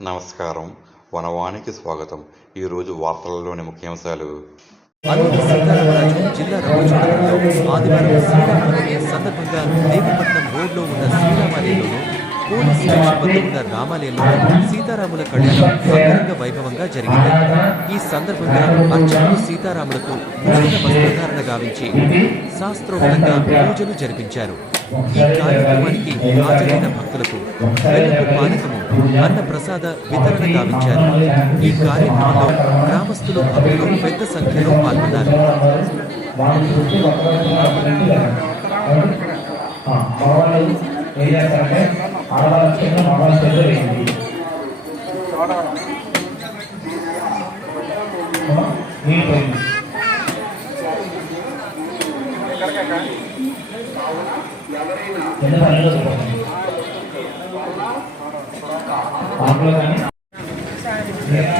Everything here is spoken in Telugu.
నమస్కారం. వనవానికి స్వాగతం. ఈరోజు వార్తలలోని ముఖ్యాంశాలు. అల్లూరి సీతారామరాజు జిల్లా రామచంద్రపురంలో ఆదివారం శ్రీరామనవమి సందర్భంగా దేవీపట్నం రోడ్లో ఉన్న శ్రీరామాలయంలోనూ పోలీస్ స్టేషన్ వద్ద ఉన్న రామాలయంలో సీతారాముల కళ్యాణం అంగరంగ వైభవంగా జరిగింది. ఈ సందర్భంగా అర్చకులు సీతారాములకు నూతన వస్త్రధారణ గావించి శాస్త్రోక్తంగా పూజలు జరిపించారు. ఈ కార్యక్రమానికి హాజరైన భక్తులకు వెలుగు పానకము అన్న ప్రసాద వితరణ గావించారు. ఈ కార్యక్రమంలో గ్రామస్తులు భక్తులు పెద్ద సంఖ్యలో పాల్గొన్నారు. కానీ